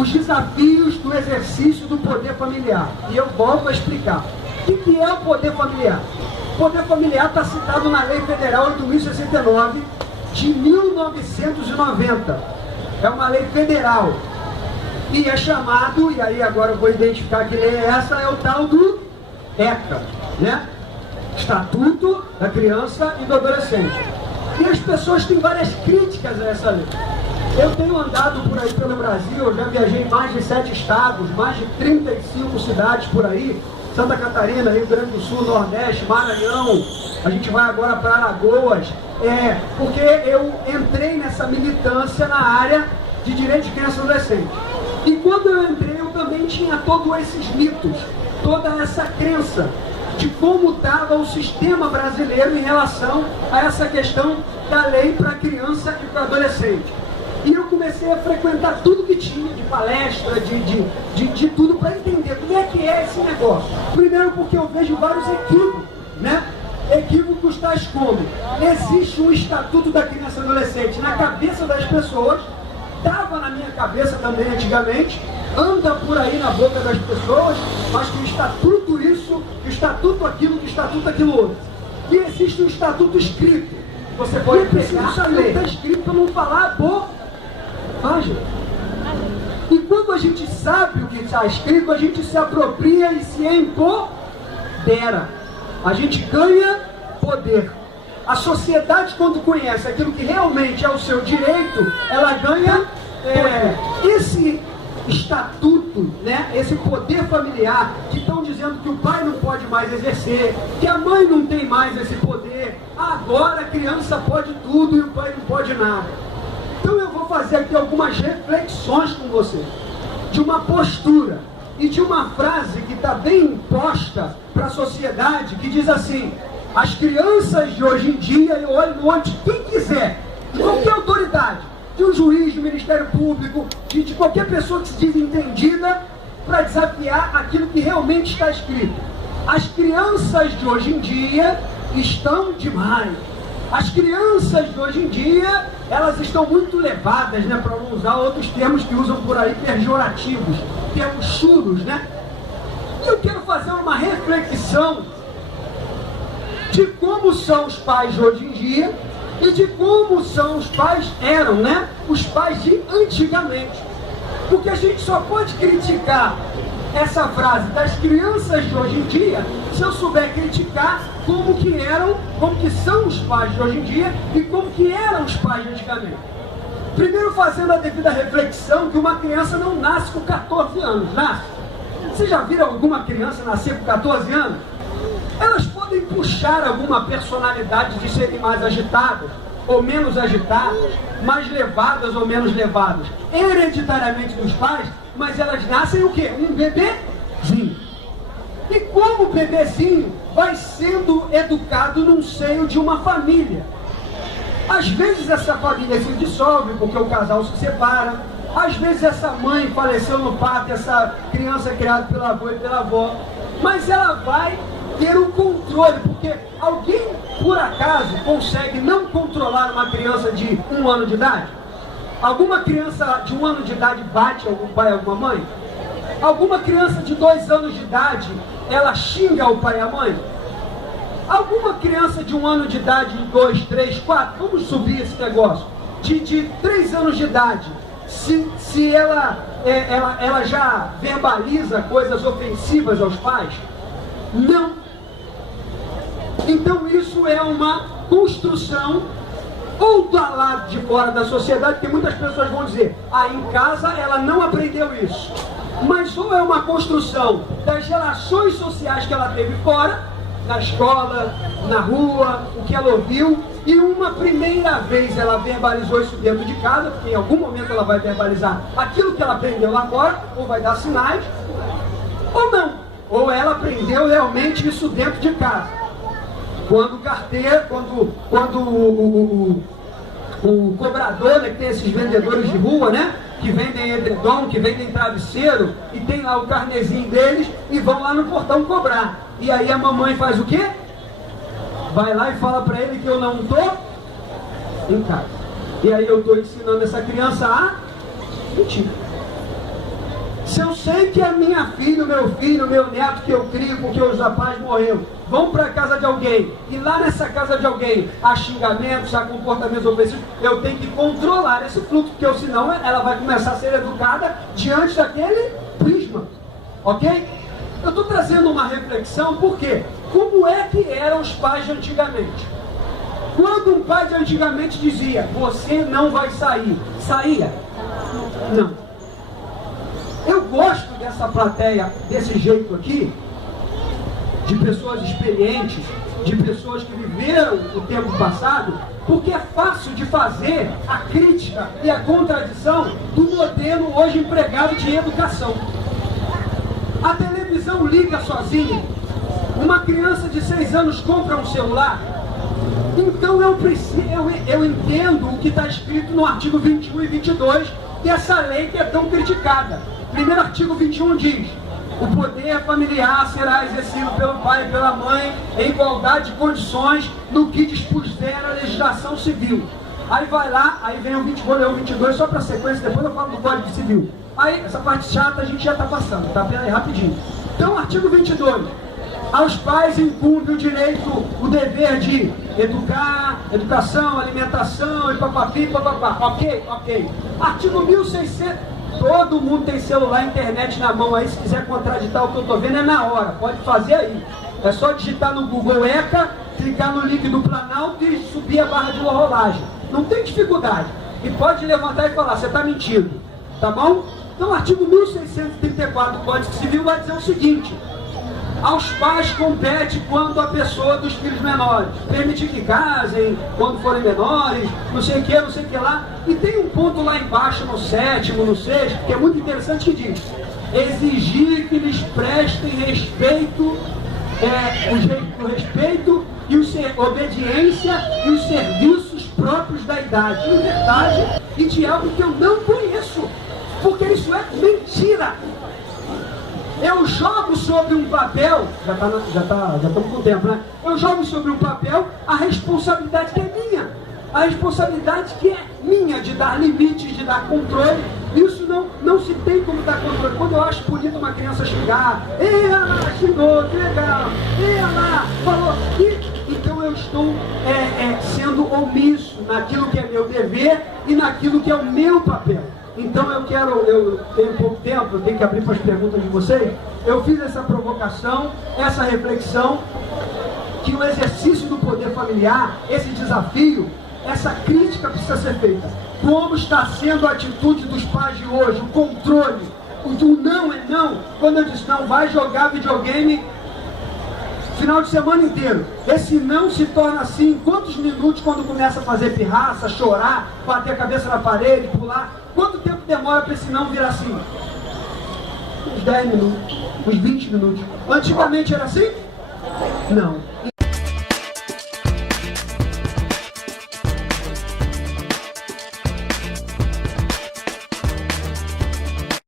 os desafios do exercício do poder familiar. E eu volto a explicar. O que é o poder familiar? O poder familiar está citado na Lei Federal 8.069 de 1990. É uma lei federal. E é chamado, e aí agora eu vou identificar que lei é essa, é o tal do ECA, né? Estatuto da Criança e do Adolescente. E as pessoas têm várias críticas a essa lei. Eu tenho andado por aí pelo Brasil, eu já viajei em mais de 7 estados, mais de 35 cidades por aí, Santa Catarina, Rio Grande do Sul, Nordeste, Maranhão, a gente vai agora para Alagoas, porque eu entrei nessa militância na área de direitos de criança e adolescente. E quando eu entrei, eu também tinha todos esses mitos, toda essa crença de como estava o sistema brasileiro em relação a essa questão da lei para criança e para adolescente. E eu comecei a frequentar tudo que tinha, de palestra, de tudo, para entender como é que é esse negócio. Primeiro porque eu vejo vários equívocos, né? Equívocos tais como: existe um Estatuto da Criança e Adolescente na cabeça das pessoas, estava na minha cabeça também antigamente, anda por aí na boca das pessoas, mas que estatuto isso, que estatuto aquilo, que estatuto aquilo outro. E existe um estatuto escrito. Você pode pegar a lei. Está escrito para não falar bobagem. E quando a gente sabe o que está escrito, a gente se apropria e se empodera. A gente ganha poder. A sociedade, quando conhece aquilo que realmente é o seu direito, ela ganha esse estatuto, né? Esse poder familiar, que estão dizendo que o pai não pode mais exercer, que a mãe não tem mais esse poder. Agora a criança pode tudo e o pai não pode nada. Então eu vou fazer aqui algumas reflexões com você, de uma postura e de uma frase que está bem imposta para a sociedade, que diz assim: as crianças de hoje em dia, eu olho no olho de quem quiser, de qualquer autoridade, de um juiz, do Ministério Público, de qualquer pessoa que se diz entendida, para desafiar aquilo que realmente está escrito. As crianças de hoje em dia estão demais. As crianças de hoje em dia, elas estão muito levadas, né, para não usar outros termos que usam por aí, pejorativos, termos chulos, né? E eu quero fazer uma reflexão de como são os pais de hoje em dia e de como são os pais eram, né? Os pais de antigamente. Porque a gente só pode criticar essa frase das crianças de hoje em dia se eu souber criticar como que eram, como que são os pais de hoje em dia e como que eram os pais de antigamente. Primeiro, fazendo a devida reflexão que uma criança não nasce com 14 anos, nasce. Vocês já viram alguma criança nascer com 14 anos? Elas podem puxar alguma personalidade de serem mais agitadas ou menos agitadas, mais levadas ou menos levadas, hereditariamente dos pais, mas elas nascem o quê? Um bebezinho. E como o bebezinho vai sendo educado num seio de uma família. Às vezes essa família se dissolve porque o casal se separa, às vezes essa mãe faleceu no parto, essa criança é criada pelo avô e pela avó, mas ela vai ter um controle, porque alguém, por acaso, consegue não controlar uma criança de 1 ano de idade? Alguma criança de 1 ano de idade bate algum pai ou alguma mãe? Alguma criança de 2 anos de idade, ela xinga o pai e a mãe? Alguma criança de 1 ano de idade, 2, 3, 4, vamos subir esse negócio, de 3 anos de idade, se ela já verbaliza coisas ofensivas aos pais? Não. Então isso é uma construção ou do lado de fora da sociedade, porque muitas pessoas vão dizer, em casa ela não aprendeu isso. Mas ou é uma construção das relações sociais que ela teve fora, na escola, na rua, o que ela ouviu, e uma primeira vez ela verbalizou isso dentro de casa, porque em algum momento ela vai verbalizar aquilo que ela aprendeu lá fora, ou vai dar sinais, ou não. Ou ela aprendeu realmente isso dentro de casa. Quando o carteiro, quando o cobrador, né, que tem esses vendedores de rua, né, que vendem edredom, que vendem travesseiro, e tem lá o carnezinho deles, e vão lá no portão cobrar. E aí a mamãe faz o quê? Vai lá e fala para ele que eu não estou em casa. E aí eu estou ensinando essa criança a mentir. Se eu sei que a minha filha, o meu filho, o meu neto que eu crio porque os pais morreram, vão para a casa de alguém, e lá nessa casa de alguém há xingamentos, há comportamentos ofensivos, eu tenho que controlar esse fluxo, porque senão ela vai começar a ser educada diante daquele prisma. Ok? Eu estou trazendo uma reflexão, porque como é que eram os pais de antigamente? Quando um pai de antigamente dizia, você não vai sair, saía? Não. Eu gosto dessa plateia, desse jeito aqui, de pessoas experientes, de pessoas que viveram o tempo passado, porque é fácil de fazer a crítica e a contradição do modelo hoje empregado de educação. A televisão liga sozinha, uma criança de 6 anos compra um celular, então eu entendo o que está escrito no artigo 21 e 22 dessa lei que é tão criticada. Primeiro artigo 21 diz: o poder familiar será exercido pelo pai e pela mãe em igualdade de condições no que dispuser a legislação civil. Aí vai lá, aí vem o 20, vou ler o 22 só para sequência, depois eu falo do Código Civil. Aí, essa parte chata a gente já está passando, tá? Pera aí, rapidinho. Então, artigo 22. Aos pais incumbe o direito, o dever de educar, educação, alimentação e papapi, papapá. Ok? Ok. Artigo 1600. Todo mundo tem celular, internet na mão aí, se quiser contraditar o que eu estou vendo é na hora, pode fazer aí. É só digitar no Google ECA, clicar no link do Planalto e subir a barra de rolagem. Não tem dificuldade. E pode levantar e falar, você está mentindo. Tá bom? Então o artigo 1634 do Código Civil vai dizer o seguinte: aos pais compete quando a pessoa dos filhos menores permitir que casem, quando forem menores, não sei o que lá. E tem um ponto lá embaixo, no 7º, no 6º, que é muito interessante, que diz: exigir que lhes prestem respeito, o respeito e obediência e os serviços próprios da idade, em verdade, e de algo que eu não conheço, porque isso é mentira. Eu jogo sobre um papel, já estamos com tempo, né? Eu jogo sobre um papel a responsabilidade que é minha. A responsabilidade que é minha de dar limites, de dar controle. Isso não se tem como dar controle. Quando eu acho bonito uma criança xingar, ela xingou, que legal, ela falou, então eu estou sendo omisso naquilo que é meu dever e naquilo que é o meu papel. Então eu tenho pouco tempo, eu tenho que abrir para as perguntas de vocês. Eu fiz essa provocação, essa reflexão, que o exercício do poder familiar, esse desafio, essa crítica precisa ser feita. Como está sendo a atitude dos pais de hoje, o controle, o não é não. Quando eu disse não, vai jogar videogame final de semana inteiro. Esse não se torna assim em quantos minutos, quando começa a fazer pirraça, chorar, bater a cabeça na parede, pular? Quanto tempo demora para esse não virar assim? Uns 10 minutos, uns 20 minutos. Antigamente era assim? Não.